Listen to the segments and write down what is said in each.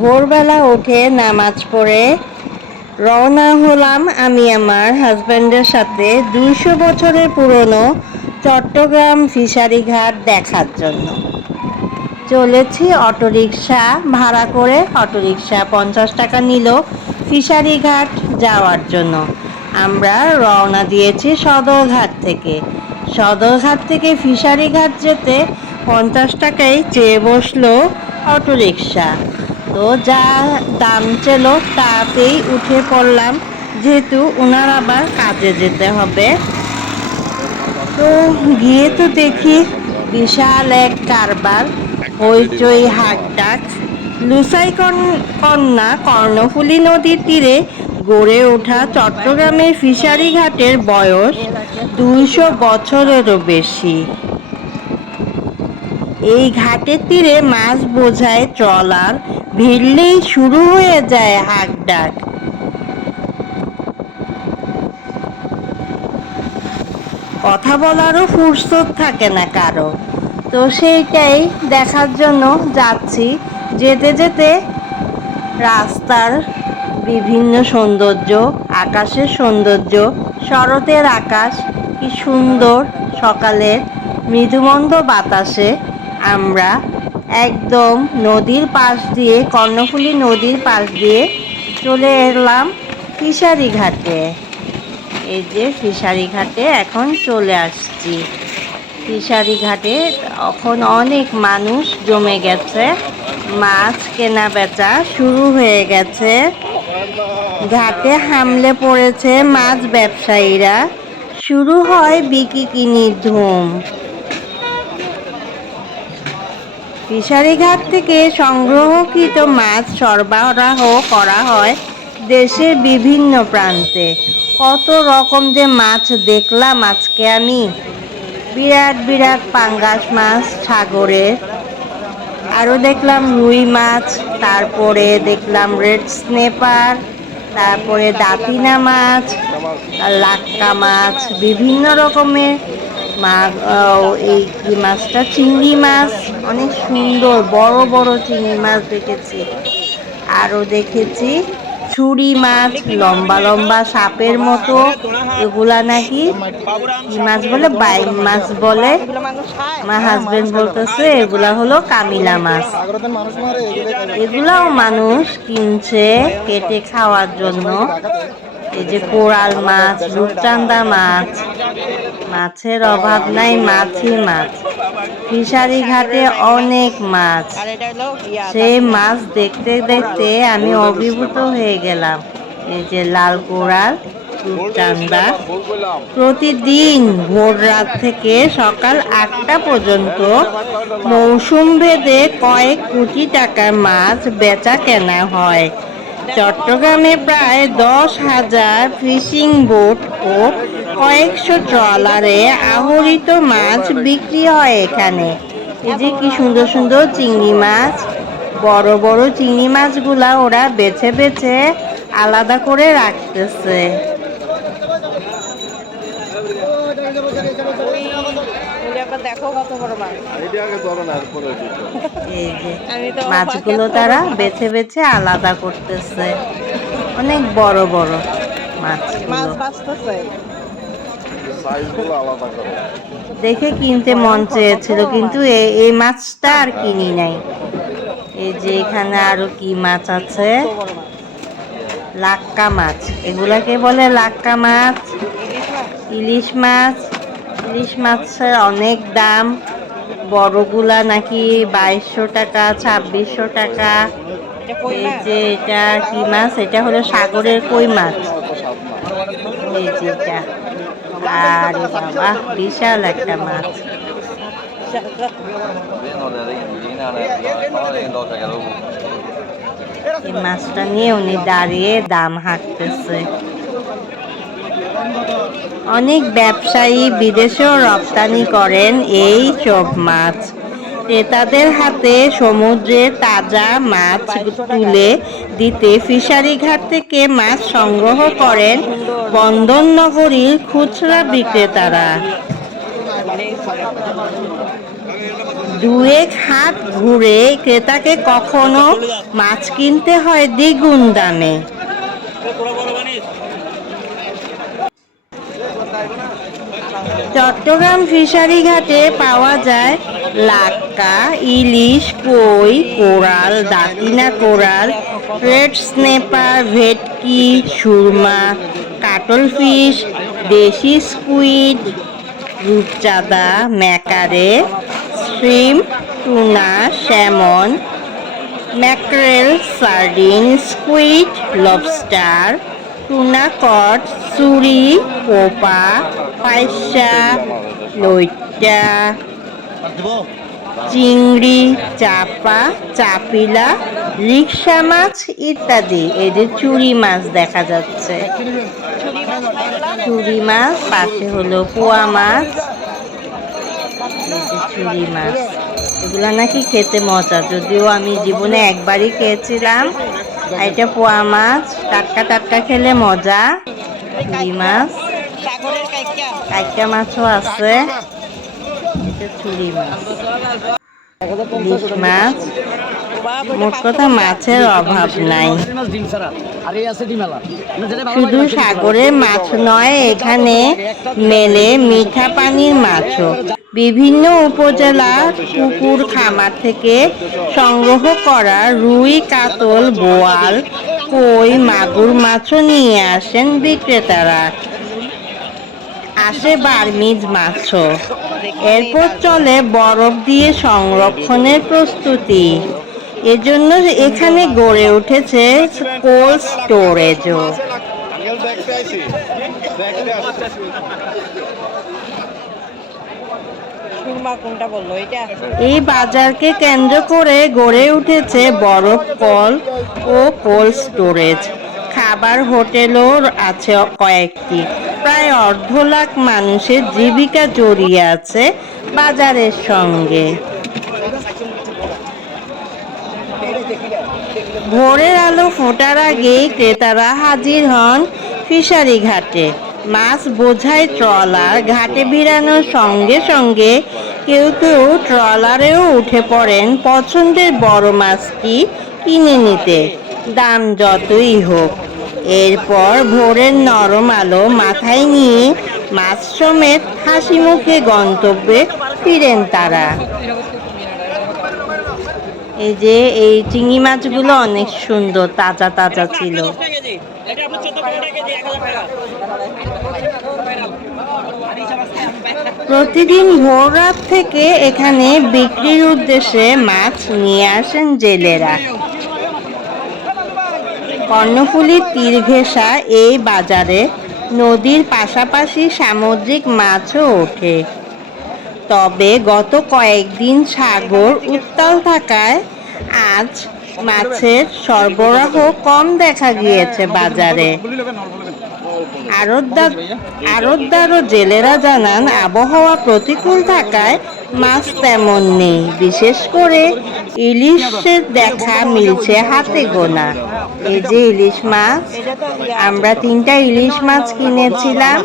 ভোরবেলা উঠে নামাজ পড়ে রওনা হলাম আমি আমার হাজব্যান্ডের সাথে দুইশো বছরের পুরনো চট্টগ্রাম ফিশারি ঘাট দেখার জন্য। চলেছি অটোরিকশা ভাড়া করে অটোরিকশা পঞ্চাশ টাকা নিল ফিশারি ঘাট যাওয়ার জন্য। আমরা রওনা দিয়েছি সদরঘাট থেকে। সদরঘাট থেকে ফিশারি ঘাট যেতে পঞ্চাশ টাকায় চেয়ে বসল অটোরিকশা। তো যা দাম ছিল তাতেই উঠে পড়লাম। যেহেতু ওনার আবার কাজে যেতে হবে। তো গিয়ে তো দেখি বিশাল এক কারবার, হইচই হাক ডাক লুসাই কন- কন্যা কর্ণফুলী নদীর তীরে গড়ে ওঠা চট্টগ্রামের ফিশারি ঘাটের বয়স দুইশো বছরেরও বেশি। এই ঘাটের তীরে মাছ বোঝায় ট্রলার, ভিড়লেই শুরু হয়ে যায় হাক ডাক কথা বলারও ফুরসত থাকে না কারও। তো সেইটাই দেখার জন্য যাচ্ছি যেতে যেতে রাস্তার বিভিন্ন সৌন্দর্য, আকাশের সৌন্দর্য, শরতের আকাশ, কি সুন্দর সকালের মৃদুমন্দ বাতাসে আমরা একদম নদীর পাশ দিয়ে, কর্ণফুলী নদীর পাশ দিয়ে চলে এলাম ফিশারি ঘাটে। এই যে ফিশারি ঘাটে এখন চলে আসছি। ফিশারি ঘাটে এখন অনেক মানুষ জমে গেছে। মাছ কেনা বেচা শুরু হয়ে গেছে। ঘাটে হামলে পড়েছে মাছ ব্যবসায়ীরা। শুরু হয় বিকিকিনির ধুম। ফিশারি ঘাট থেকে সংগ্রহকৃত মাছ সরবরাহ করা হয় দেশের বিভিন্ন প্রান্তে। কত রকম যে মাছ দেখলাম আজকে আমি। বিরাট বিরাট পাঙ্গাস মাছ সাগরের আরও দেখলাম রুই মাছ, তারপরে দেখলাম রেড স্নেপার, তারপরে দাতিনা মাছ লাক্কা মাছ, বিভিন্ন রকমের মাছ এই মাছটা? চিংড়ি মাছ। অনেক সুন্দর, বড় বড় চিংড়ি মাছ দেখেছি। আরও দেখেছি ছুরি মাছ, লম্বা লম্বা সাপের মতো। এগুলা নাকি মাছ বলে? বাইম মাছ বলে। আমার হাজবেন্ড বলতেছে, এগুলা হলো কামিলা মাছ। এগুলাও মানুষ কিনছে, কেটে খাওয়ার জন্য। এই যে কোরাল মাছ রূপচান্দা মাছ। মাছের অভাব নাই, মাছই মাছ। ফিশারি ঘাটে অনেক মাছ। সেই মাছ দেখতে দেখতে আমি অভিভূত হয়ে গেলাম। এই যে লাল রূপচান্দা প্রতিদিন ভোর রাত থেকে সকাল আটটা পর্যন্ত মৌসুম ভেদে কয়েক কোটি টাকার মাছ বেচা কেনা হয়। চট্টগ্রামে প্রায় দশ হাজার ফিশিং বোট ও কয়েকশো ট্রলারে আহরিত মাছ বিক্রি হয় এখানে। এই যে কি সুন্দর সুন্দর চিংড়ি মাছ, বড় বড় চিংড়ি মাছগুলা ওরা বেছে বেছে আলাদা করে রাখতেছে। দেখো কত বড় মাছ এই যে আমি তো মাছগুলো তারা বেছে বেছে আলাদা করতেছে। অনেক বড় বড় মাছ মাছগুলো বাঁচতেছে দেখে কিনতে মন চেয়েছিল কিন্তু এ- এই মাছটা আর কিনি নাই। এই যে এখানে আরও কি মাছ আছে? লাক্কা মাছ। এগুলাকে বলে লাক্কা মাছ। ইলিশ মাছ ইলিশ মাছের অনেক দাম। বড়গুলা নাকি বাইশশো টাকা, ছাব্বিশশো টাকা। এই যে এটা কি মাছ? এটা হলো সাগরের কই মাছ। এই যে এটা। আরে বাবা বিশাল একটা মাছ। এই মাছটা নিয়ে উনি দাঁড়িয়ে দাম হাঁকতেছে অনেক ব্যবসায়ী বিদেশেও রপ্তানি করেন এই সব মাছ। ক্রেতাদের হাতে সমুদ্রে তাজা মাছ তুলে দিতে ফিশারি ঘাট থেকে মাছ সংগ্রহ করেন বন্দর নগরীর খুচরা বিক্রেতারা। দুয়েক হাত ঘুরে ক্রেতাকে কখনো মাছ কিনতে হয় দ্বিগুণ দামে। চট্টগ্রাম ফিশারি ঘাটে পাওয়া যায় লাক্কা, ইলিশ, কই, কোরাল, দাতিনা কোরাল, রেড স্নেপার, ভেটকি, সুরমা, কাটল ফিশ, দেশি স্কুইড, রূপচাঁদা, mackerel, shrimp, tuna, salmon, mackerel, sardine, squid, lobster, tuna কট চুরি পোপা পাইসা লইটা চিংড়ি চাপা চাপিলা রিক্সা মাছ ইত্যাদি। এই যে চুরি মাছ দেখা যাচ্ছে। চুরি মাছ পাশে হলো পোয়া মাছ। চুরি মাছ। এগুলো নাকি খেতে মজা। যদিও আমি জীবনে একবারই খেয়েছিলাম এটা পোয়া মাছ। টাটকা টাটকা খেলে মজা। চুরি মাছ। মাছও আছে। চুরি মাছ। মাছ। মাছের অভাব নাই। শুধু সাগরে মাছ নয়, এখানে মেলে মিঠা পানির মাছও। বিভিন্ন উপজেলা পুকুর খামার থেকে সংগ্রহ করা রুই, কাতল, বোয়াল, কই, মাগুর মাছও নিয়ে আসেন বিক্রেতারা। আসে বার্মিজ মাছও। এরপর চলে বরফ দিয়ে সংরক্ষণের প্রস্তুতি। এজন্য এখানে গড়ে উঠেছে কোল্ড স্টোরেজও। এই বাজারকে কেন্দ্র করে গড়ে উঠেছে বরফ কল ও কোল্ড স্টোরেজ। খাবার হোটেলও আছে কয়েকটি। প্রায় অর্ধ লাখ মানুষের জীবিকা জড়িয়ে আছে বাজারের সঙ্গে। ভোরের আলো ফোটার আগেই ক্রেতারা হাজির হন ফিশারি ঘাটে। মাছ বোঝাই ট্রলার ঘাটে ভিড়ানোর সঙ্গে সঙ্গে কেউ কেউ ট্রলারেও উঠে পড়েন পছন্দের বড় মাছটি কিনে নিতে। দাম যতই হোক। এরপর ভোরের নরম আলো মাথায় নিয়ে মাছ সমেত হাসি মুখে গন্তব্যে ফিরেন তারা। এই যে এই চিংড়ি মাছগুলো অনেক সুন্দর, তাজা তাজা ছিল। প্রতিদিন ভোর রাত থেকে এখানে বিক্রির উদ্দেশ্যে মাছ নিয়ে আসেন জেলেরা। কর্ণফুলীর তীর ঘেঁষা এই বাজারে নদীর পাশাপাশি সামুদ্রিক মাছও ওঠে। তবে গত কয়েকদিন সাগর উত্তাল থাকায় আজ মাছের সরবরাহ কম দেখা গিয়েছে বাজারে। আড়তদার ও জেলেরা জানান, আবহাওয়া প্রতিকূল থাকায় মাছ তেমন নেই, বিশেষ করে ইলিশের দেখা মিলছে হাতে গোনা। এই যে ইলিশ মাছ, আমরা তিনটা ইলিশ মাছ কিনেছিলাম।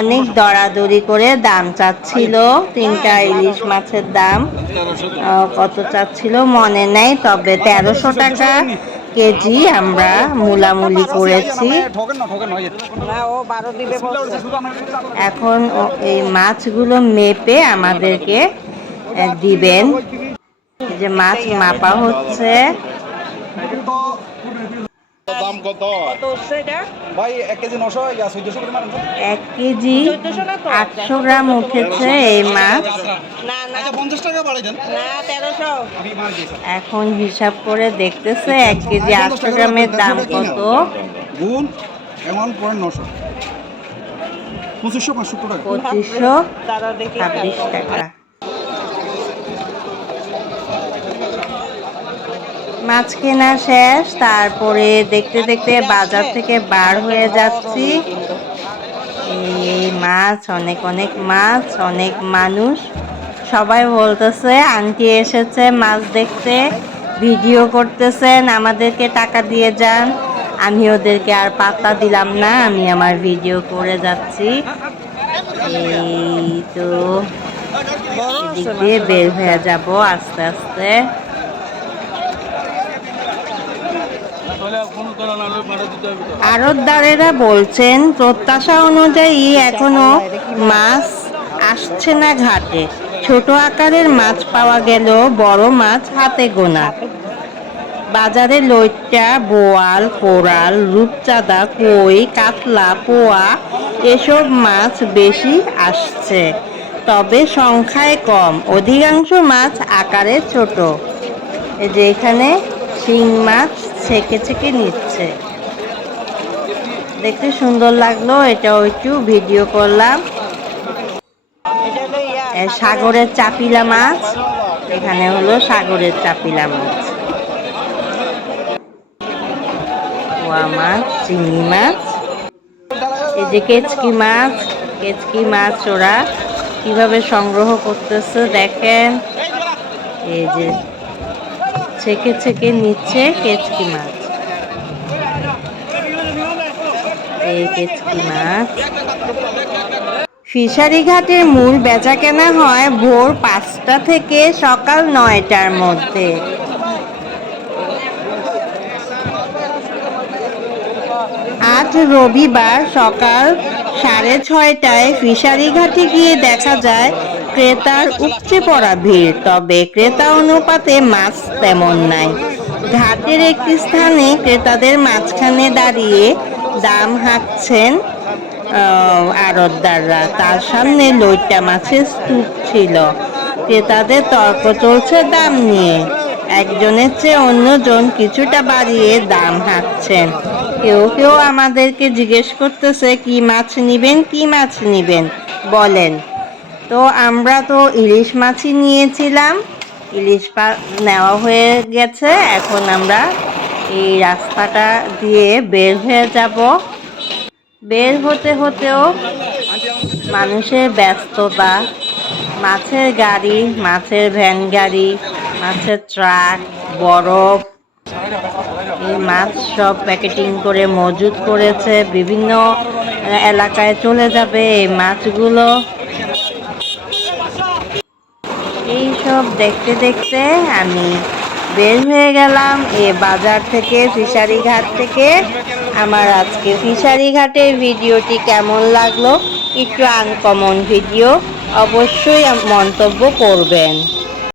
অনেক দরাদরি করে দাম চাচ্ছিল, তিনটা ইলিশ মাছের দাম। কত চাচ্ছিল মনে নেই, তবে তেরোশো টাকা কেজি আমরা মুলামুলি করেছি। এখন এই মাছগুলো মেপে আমাদেরকে দিবেন। এই যে মাছ মাপা হচ্ছে। দাম কত? কত উঠছে এটা? ভাই এক কেজি নশো চোদ্দশো করে মারেন। তো। এক কেজি আটশো গ্রাম উঠেছে এই মাছ। না না। পঞ্চাশ টাকা বাড়াই দেন। না তেরোশো। আমি মার দিয়েছি এখন হিসাব করে দেখতেছে এক কেজি আটশো গ্রামের দাম কত? গুণ এমন পয়েন্ট নশো। পঁচিশশো পাঁচশো টাকা। পঁচিশশো ছাব্বিশ টাকা। মাছ কেনা শেষ, তারপরে দেখতে দেখতে বাজার থেকে বার হয়ে যাচ্ছি। এই মাছ, অনেক অনেক মাছ, অনেক মানুষ। সবাই বলতেছে, আন্টি এসেছে মাছ দেখতে, ভিডিও করতেছেন, আমাদেরকে টাকা দিয়ে যান। আমি ওদেরকে আর পাত্তা দিলাম না, আমি আমার ভিডিও করে যাচ্ছি। এই তো দিয়ে বের হয়ে যাব আস্তে আস্তে। আড়তদারেরা বলছেন, প্রত্যাশা অনুযায়ী এখনও মাছ আসছে না ঘাটে। ছোট আকারের মাছ পাওয়া গেল বড় মাছ হাতে গোনা। বাজারে লইট্টা, বোয়াল, কোরাল, রূপচাঁদা, কই, কাতলা, পোয়া, এসব মাছ বেশি আসছে। তবে সংখ্যায় কম। অধিকাংশ মাছ আকারে ছোট। এই যে এখানে শিং মাছ ছেঁকে ছেঁকে নিচ্ছে। দেখতে সুন্দর লাগল, এটাও একটু ভিডিও করলাম। সাগরের চাপিলা মাছ। এখানে হলো সাগরের চাপিলা মাছ। পোয়া মাছ, চিংড়ি মাছ। এই যে কেচকি মাছ কেচকি মাছ ওরা কীভাবে সংগ্রহ করতেছে দেখেন। এই যে ছেকে ছেকে নিচ্ছে কেচকি মাছ। এই কেচকি মাছ। ফিশারি ঘাটের মূল বেচা কেনা হয় ভোর পাঁচটা থেকে সকাল নয়টার মধ্যে। আজ রবিবার সকাল সাড়ে ছয়টায় ফিশারি ঘাটে গিয়ে দেখা যায় ক্রেতার উপচে পড়া ভিড়, তবে ক্রেতা অনুপাতে মাছ তেমন নাই। ঘাটের একটি স্থানে ক্রেতাদের মাঝখানে দাঁড়িয়ে দাম হাঁকছেন আড়তদাররা। তার সামনে লইট্টা মাছের স্তূপ ছিল। ক্রেতাদের তর্ক চলছে দাম নিয়ে। একজনের চেয়ে অন্যজন কিছুটা বাড়িয়ে দাম হাঁকছেন। কেউ কেউ আমাদেরকে জিজ্ঞেস করতেছে, কি মাছ নিবেন, কি মাছ নিবেন? বলেন। তো আমরা তো ইলিশ মাছই নিয়েছিলাম। ইলিশ নেওয়া হয়ে গেছে। এখন আমরা এই রাস্তাটা দিয়ে বের হয়ে যাব। বের হতে হতেও মানুষের ব্যস্ততা মাছের গাড়ি, মাছের ভ্যান গাড়ি, মাছের ট্রাক, বরফ, এই মাছ সব প্যাকেটিং করে মজুত করেছে। বিভিন্ন এলাকায় চলে যাবে এই মাছগুলো। এই সব দেখতে দেখতে আমি বের হয়ে গেলাম এ বাজার থেকে, ফিশারি ঘাট থেকে। আমার আজকে ফিশারি ঘাটের ভিডিওটি কেমন লাগল? একটু আনকমন ভিডিও অবশ্যই মন্তব্য করবেন।